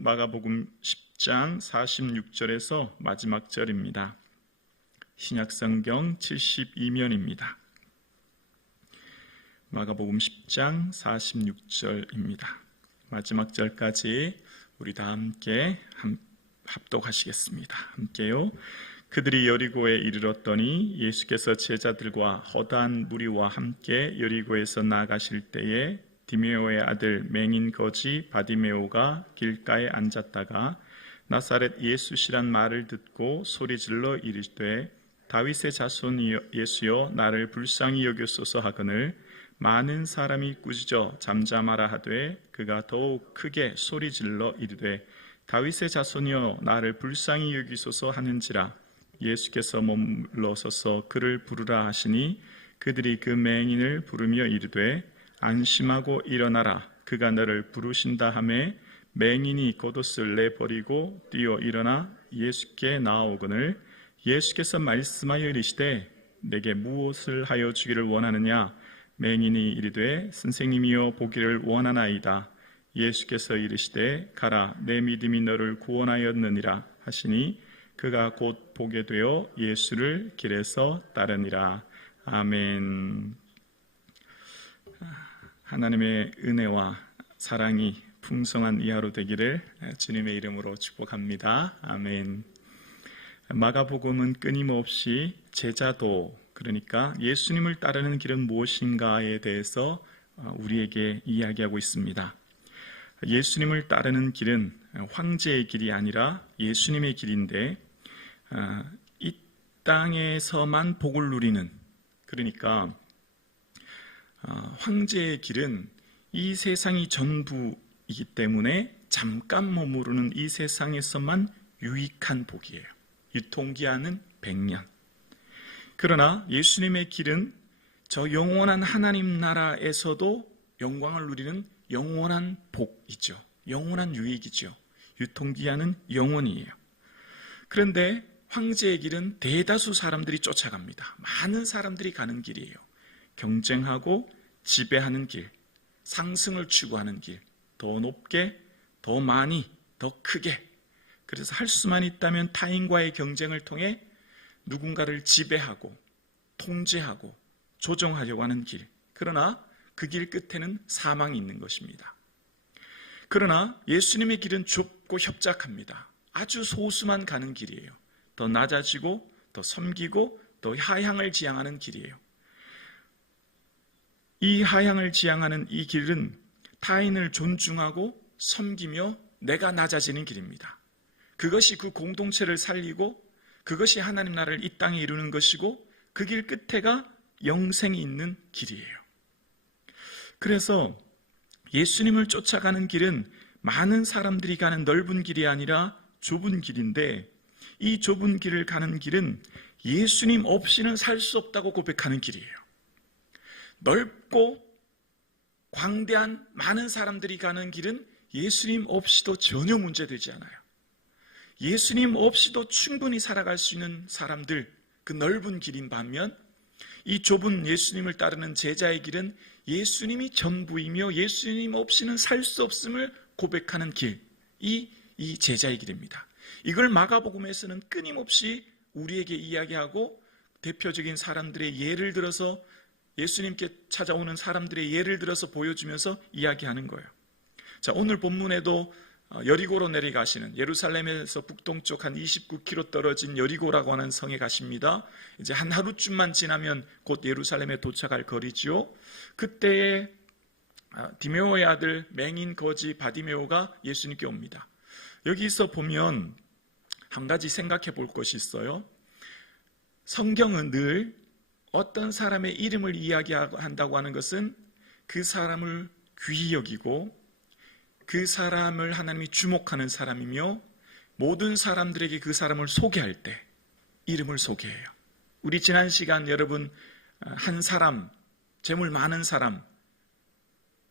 마가복음 10장 46절에서 마지막 절입니다. 신약성경 72면입니다. 마가복음 10장 46절입니다. 마지막 절까지 우리 다 함께 합독하시겠습니다. 함께요. 그들이 여리고에 이르렀더니 예수께서 제자들과 허다한 무리와 함께 여리고에서 나가실 때에 디메오의 아들 맹인 거지 바디메오가 길가에 앉았다가 나사렛 예수시란 말을 듣고 소리질러 이르되 다윗의 자손 예수여 나를 불쌍히 여기소서 하거늘 많은 사람이 꾸짖어 잠잠하라 하되 그가 더욱 크게 소리질러 이르되 다윗의 자손이여 나를 불쌍히 여기소서 하는지라 예수께서 머물러서서 그를 부르라 하시니 그들이 그 맹인을 부르며 이르되 안심하고 일어나라 그가 너를 부르신다 하매 맹인이 겉옷을 내버리고 뛰어 일어나 예수께 나아오거늘 예수께서 말씀하여 이르시되 내게 무엇을 하여 주기를 원하느냐 맹인이 이르되 선생님이여 보기를 원하나이다 예수께서 이르시되 가라 내 믿음이 너를 구원하였느니라 하시니 그가 곧 보게 되어 예수를 길에서 따르니라. 아멘. 하나님의 은혜와 사랑이 풍성한 이 하루 되기를 주님의 이름으로 축복합니다. 아멘. 마가복음은 끊임없이 제자도, 그러니까 예수님을 따르는 길은 무엇인가에 대해서 우리에게 이야기하고 있습니다. 예수님을 따르는 길은 황제의 길이 아니라 예수님의 길인데 이 땅에서만 복을 누리는, 그러니까 황제의 길은 이 세상이 전부이기 때문에 잠깐 머무르는 이 세상에서만 유익한 복이에요. 유통기한은 100년. 그러나 예수님의 길은 저 영원한 하나님 나라에서도 영광을 누리는 영원한 복이죠. 영원한 유익이죠. 유통기한은 영원이에요. 그런데 황제의 길은 대다수 사람들이 쫓아갑니다. 많은 사람들이 가는 길이에요. 경쟁하고 지배하는 길, 상승을 추구하는 길, 더 높게, 더 많이, 더 크게. 그래서 할 수만 있다면 타인과의 경쟁을 통해 누군가를 지배하고 통제하고 조정하려고 하는 길. 그러나 그 길 끝에는 사망이 있는 것입니다. 그러나 예수님의 길은 좁고 협착합니다. 아주 소수만 가는 길이에요. 더 낮아지고 더 섬기고 더 하향을 지향하는 길이에요. 이 하향을 지향하는 이 길은 타인을 존중하고 섬기며 내가 낮아지는 길입니다. 그것이 그 공동체를 살리고 그것이 하나님 나라를 이 땅에 이루는 것이고 그 길 끝에가 영생이 있는 길이에요. 그래서 예수님을 쫓아가는 길은 많은 사람들이 가는 넓은 길이 아니라 좁은 길인데 이 좁은 길을 가는 길은 예수님 없이는 살 수 없다고 고백하는 길이에요. 넓고 광대한 많은 사람들이 가는 길은 예수님 없이도 전혀 문제되지 않아요. 예수님 없이도 충분히 살아갈 수 있는 사람들, 그 넓은 길인 반면 이 좁은 예수님을 따르는 제자의 길은 예수님이 전부이며 예수님 없이는 살 수 없음을 고백하는 길, 이 제자의 길입니다. 이걸 마가복음에서는 끊임없이 우리에게 이야기하고 대표적인 사람들의 예를 들어서 예수님께 찾아오는 사람들의 예를 들어서 보여주면서 이야기하는 거예요. 자, 오늘 본문에도 여리고로 내려가시는, 예루살렘에서 북동쪽 한 29km 떨어진 여리고라고 하는 성에 가십니다. 이제 한 하루쯤만 지나면 곧 예루살렘에 도착할 거리지요. 그때에 디메오의 아들 맹인 거지 바디메오가 예수님께 옵니다. 여기서 보면 한 가지 생각해 볼 것이 있어요. 성경은 늘 어떤 사람의 이름을 이야기한다고 하는 것은 그 사람을 귀히 여기고 그 사람을 하나님이 주목하는 사람이며 모든 사람들에게 그 사람을 소개할 때 이름을 소개해요. 우리 지난 시간 여러분 한 사람, 재물 많은 사람,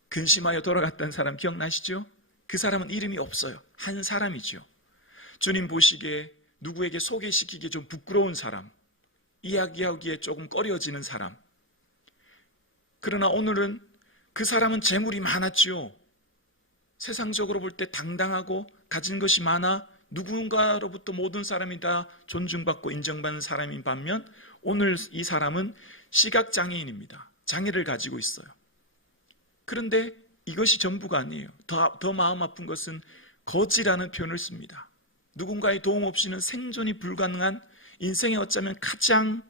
근심하여 돌아갔던 사람 기억나시죠? 그 사람은 이름이 없어요. 한 사람이죠. 주님 보시기에 누구에게 소개시키기 좀 부끄러운 사람, 이야기하기에 조금 꺼려지는 사람. 그러나 오늘은 그 사람은 재물이 많았지요. 세상적으로 볼 때 당당하고 가진 것이 많아 누군가로부터 모든 사람이 다 존중받고 인정받는 사람인 반면 오늘 이 사람은 시각장애인입니다. 장애를 가지고 있어요. 그런데 이것이 전부가 아니에요. 더 마음 아픈 것은 거지라는 표현을 씁니다. 누군가의 도움 없이는 생존이 불가능한 인생에 어쩌면 가장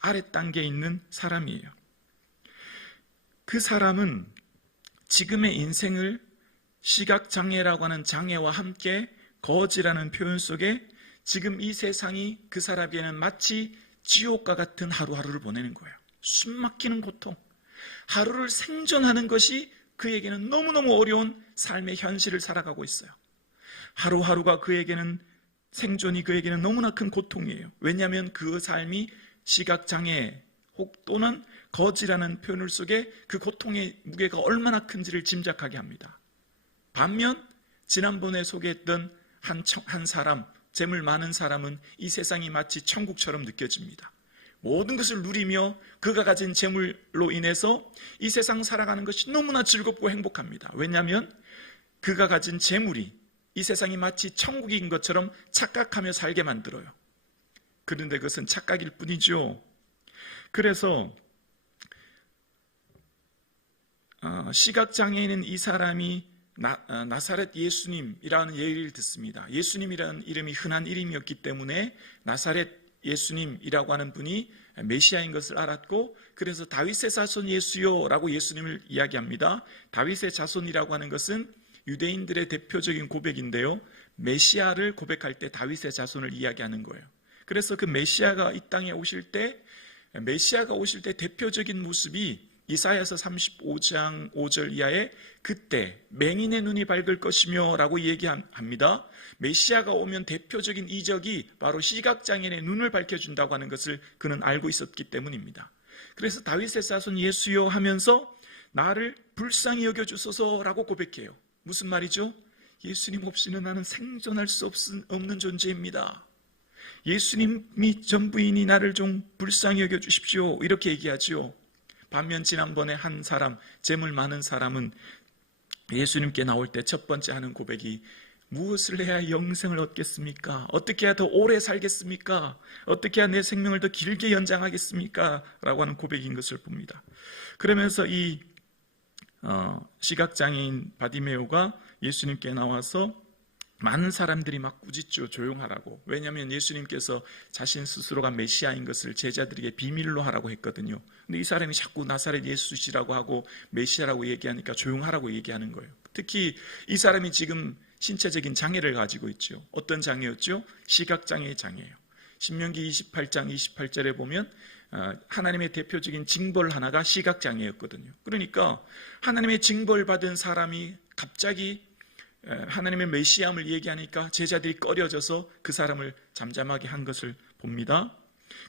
아래 단계에 있는 사람이에요. 그 사람은 지금의 인생을 시각장애라고 하는 장애와 함께 거지라는 표현 속에 지금 이 세상이 그 사람에게는 마치 지옥과 같은 하루하루를 보내는 거예요. 숨막히는 고통, 하루를 생존하는 것이 그에게는 너무너무 어려운 삶의 현실을 살아가고 있어요. 하루하루가 그에게는 생존이 그에게는 너무나 큰 고통이에요. 왜냐하면 그 삶이 시각장애 또는 거지라는 표현 속에 그 고통의 무게가 얼마나 큰지를 짐작하게 합니다. 반면 지난번에 소개했던 한 사람, 재물 많은 사람은 이 세상이 마치 천국처럼 느껴집니다. 모든 것을 누리며 그가 가진 재물로 인해서 이 세상 살아가는 것이 너무나 즐겁고 행복합니다. 왜냐하면 그가 가진 재물이 이 세상이 마치 천국인 것처럼 착각하며 살게 만들어요. 그런데 그것은 착각일 뿐이죠. 그래서 시각장애인은 이 사람이 나사렛 예수님이라는 얘기를 듣습니다. 예수님이라는 이름이 흔한 이름이었기 때문에 나사렛 예수님이라고 하는 분이 메시아인 것을 알았고, 그래서 다윗의 자손 예수요라고 예수님을 이야기합니다. 다윗의 자손이라고 하는 것은 유대인들의 대표적인 고백인데요, 메시아를 고백할 때 다윗의 자손을 이야기하는 거예요. 그래서 그 메시아가 이 땅에 오실 때 대표적인 모습이 이사야서 35장 5절 이하에 그때 맹인의 눈이 밝을 것이며 라고 얘기합니다. 메시아가 오면 대표적인 이적이 바로 시각장애인의 눈을 밝혀준다고 하는 것을 그는 알고 있었기 때문입니다. 그래서 다윗의 자손 예수여 하면서 나를 불쌍히 여겨주소서라고 고백해요. 무슨 말이죠? 예수님 없이는 나는 생존할 수 없는 존재입니다. 예수님이 전부이니 나를 좀 불쌍히 여겨주십시오, 이렇게 얘기하죠. 반면 지난번에 한 사람, 재물 많은 사람은 예수님께 나올 때 첫 번째 하는 고백이 무엇을 해야 영생을 얻겠습니까? 어떻게 해야 더 오래 살겠습니까? 어떻게 해야 내 생명을 더 길게 연장하겠습니까? 라고 하는 고백인 것을 봅니다. 그러면서 이 시각장애인 바디메오가 예수님께 나와서 많은 사람들이 막 꾸짖죠. 조용하라고. 왜냐하면 예수님께서 자신 스스로가 메시아인 것을 제자들에게 비밀로 하라고 했거든요. 근데 이 사람이 자꾸 나사렛 예수시라고 하고 메시아라고 얘기하니까 조용하라고 얘기하는 거예요. 특히 이 사람이 지금 신체적인 장애를 가지고 있죠. 어떤 장애였죠? 시각장애의 장애예요. 신명기 28장 28절에 보면 하나님의 대표적인 징벌 하나가 시각장애였거든요. 그러니까 하나님의 징벌 받은 사람이 갑자기 하나님의 메시아임을 얘기하니까 제자들이 꺼려져서 그 사람을 잠잠하게 한 것을 봅니다.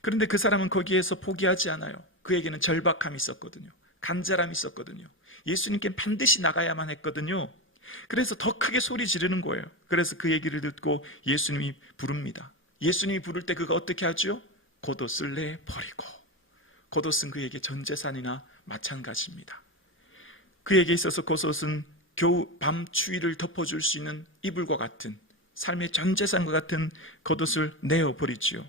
그런데 그 사람은 거기에서 포기하지 않아요. 그에게는 절박함이 있었거든요. 간절함이 있었거든요. 예수님께 반드시 나가야만 했거든요. 그래서 더 크게 소리 지르는 거예요. 그래서 그 얘기를 듣고 예수님이 부릅니다. 예수님이 부를 때 그가 어떻게 하죠? 겉옷을 내버리고. 겉옷은 그에게 전 재산이나 마찬가지입니다. 그에게 있어서 겉옷은 겨우 밤 추위를 덮어줄 수 있는 이불과 같은, 삶의 전 재산과 같은 겉옷을 내어버리지요.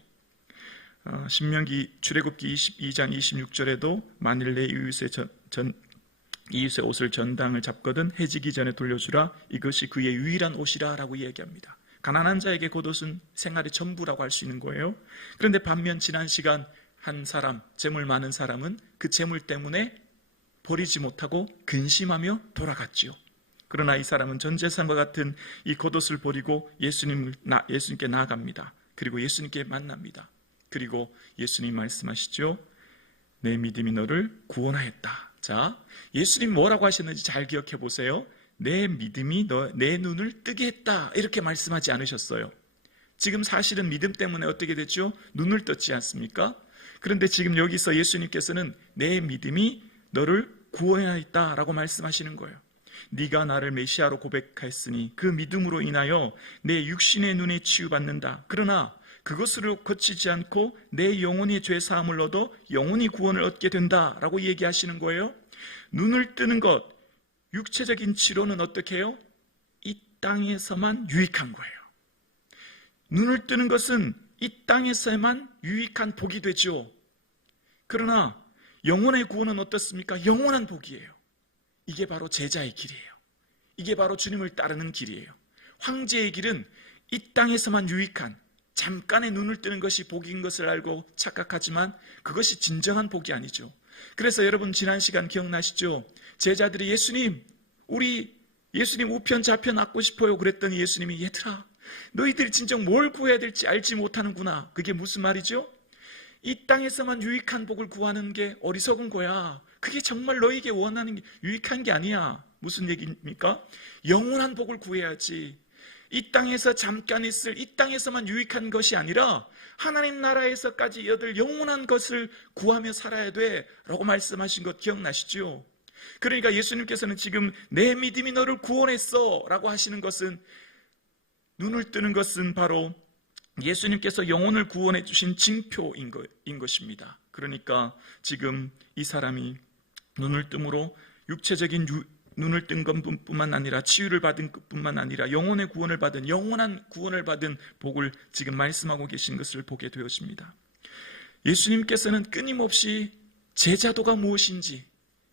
신명기 출애굽기 22장 26절에도 만일 내 이웃의 옷을 전당을 잡거든 해지기 전에 돌려주라, 이것이 그의 유일한 옷이라 라고 이야기합니다. 가난한 자에게 겉옷은 생활의 전부라고 할 수 있는 거예요. 그런데 반면 지난 시간 한 사람, 재물 많은 사람은 그 재물 때문에 버리지 못하고 근심하며 돌아갔지요. 그러나 이 사람은 전 재산과 같은 이 겉옷을 버리고 예수님께 나아갑니다. 그리고 예수님께 만납니다. 그리고 예수님 말씀하시죠. 내 믿음이 너를 구원하였다. 자, 예수님 뭐라고 하셨는지 잘 기억해 보세요. 내 믿음이 내 눈을 뜨게 했다, 이렇게 말씀하지 않으셨어요. 지금 사실은 믿음 때문에 어떻게 됐죠? 눈을 떴지 않습니까? 그런데 지금 여기서 예수님께서는 내 믿음이 너를 구원하였다 라고 말씀하시는 거예요. 네가 나를 메시아로 고백했으니 그 믿음으로 인하여 내 육신의 눈에 치유받는다. 그러나 그것으로 그치지 않고 내 영혼의 죄 사함을 얻어 영혼이 구원을 얻게 된다라고 얘기하시는 거예요. 눈을 뜨는 것, 육체적인 치료는 어떻게 해요? 이 땅에서만 유익한 거예요. 눈을 뜨는 것은 이 땅에서만 유익한 복이 되죠. 그러나 영혼의 구원은 어떻습니까? 영원한 복이에요. 이게 바로 제자의 길이에요. 이게 바로 주님을 따르는 길이에요. 황제의 길은 이 땅에서만 유익한 잠깐의 눈을 뜨는 것이 복인 것을 알고 착각하지만 그것이 진정한 복이 아니죠. 그래서 여러분 지난 시간 기억나시죠? 제자들이 우리 예수님 우편 좌편 얻고 싶어요 그랬더니 예수님이 얘들아 너희들이 진정 뭘 구해야 될지 알지 못하는구나. 그게 무슨 말이죠? 이 땅에서만 유익한 복을 구하는 게 어리석은 거야. 그게 정말 너에게 원하는 게 유익한 게 아니야. 무슨 얘기입니까? 영원한 복을 구해야지. 이 땅에서 잠깐 있을 이 땅에서만 유익한 것이 아니라 하나님 나라에서까지 얻을 영원한 것을 구하며 살아야 돼 라고 말씀하신 것 기억나시죠? 그러니까 예수님께서는 지금 내 믿음이 너를 구원했어 라고 하시는 것은 눈을 뜨는 것은 바로 예수님께서 영혼을 구원해 주신 징표인 것입니다. 그러니까 지금 이 사람이 눈을 뜸으로 육체적인 눈을 뜬 것뿐만 아니라 치유를 받은 것뿐만 아니라 영혼의 구원을 받은 영원한 구원을 받은 복을 지금 말씀하고 계신 것을 보게 되었습니다. 예수님께서는 끊임없이 제자도가 무엇인지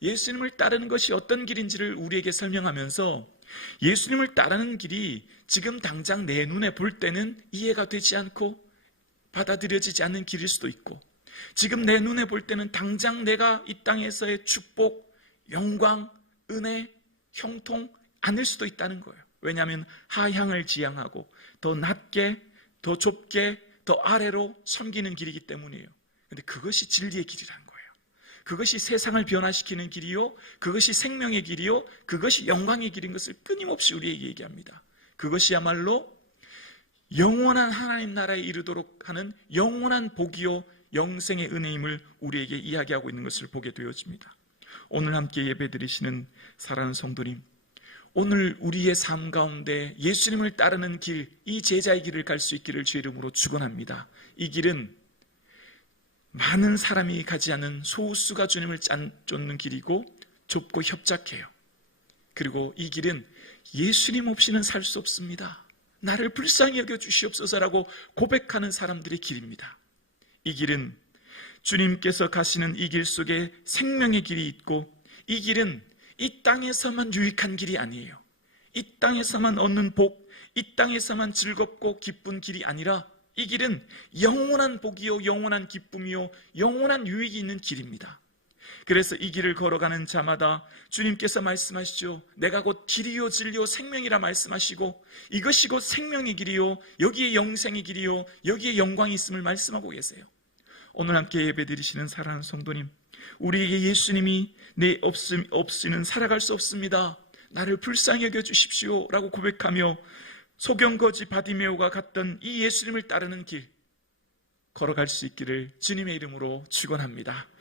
예수님을 따르는 것이 어떤 길인지를 우리에게 설명하면서 예수님을 따르는 길이 지금 당장 내 눈에 볼 때는 이해가 되지 않고 받아들여지지 않는 길일 수도 있고 지금 내 눈에 볼 때는 당장 내가 이 땅에서의 축복, 영광, 은혜, 형통 않을 수도 있다는 거예요. 왜냐하면 하향을 지향하고 더 낮게, 더 좁게, 더 아래로 섬기는 길이기 때문이에요. 그런데 그것이 진리의 길이라는 거예요. 그것이 세상을 변화시키는 길이요, 그것이 생명의 길이요, 그것이 영광의 길인 것을 끊임없이 우리에게 얘기합니다. 그것이야말로 영원한 하나님 나라에 이르도록 하는 영원한 복이요 영생의 은혜임을 우리에게 이야기하고 있는 것을 보게 되어집니다. 오늘 함께 예배드리시는 사랑하는 성도님, 오늘 우리의 삶 가운데 예수님을 따르는 길, 이 제자의 길을 갈 수 있기를 주의 이름으로 축원합니다. 이 길은 많은 사람이 가지 않은 소수가 주님을 쫓는 길이고 좁고 협착해요. 그리고 이 길은 예수님 없이는 살 수 없습니다. 나를 불쌍히 여겨 주시옵소서라고 고백하는 사람들의 길입니다. 이 길은 주님께서 가시는 이 길 속에 생명의 길이 있고 이 길은 이 땅에서만 유익한 길이 아니에요. 이 땅에서만 얻는 복, 이 땅에서만 즐겁고 기쁜 길이 아니라 이 길은 영원한 복이요 영원한 기쁨이요 영원한 유익이 있는 길입니다. 그래서 이 길을 걸어가는 자마다 주님께서 말씀하시죠. 내가 곧 길이요 진리요 생명이라 말씀하시고 이것이 곧 생명의 길이요 여기에 영생의 길이요 여기에 영광이 있음을 말씀하고 계세요. 오늘 함께 예배드리시는 사랑하는 성도님, 우리에게 예수님이 내 없이는 살아갈 수 없습니다. 나를 불쌍히 여겨 주십시오 라고 고백하며 소경거지 바디메오가 갔던 이 예수님을 따르는 길 걸어갈 수 있기를 주님의 이름으로 축원합니다.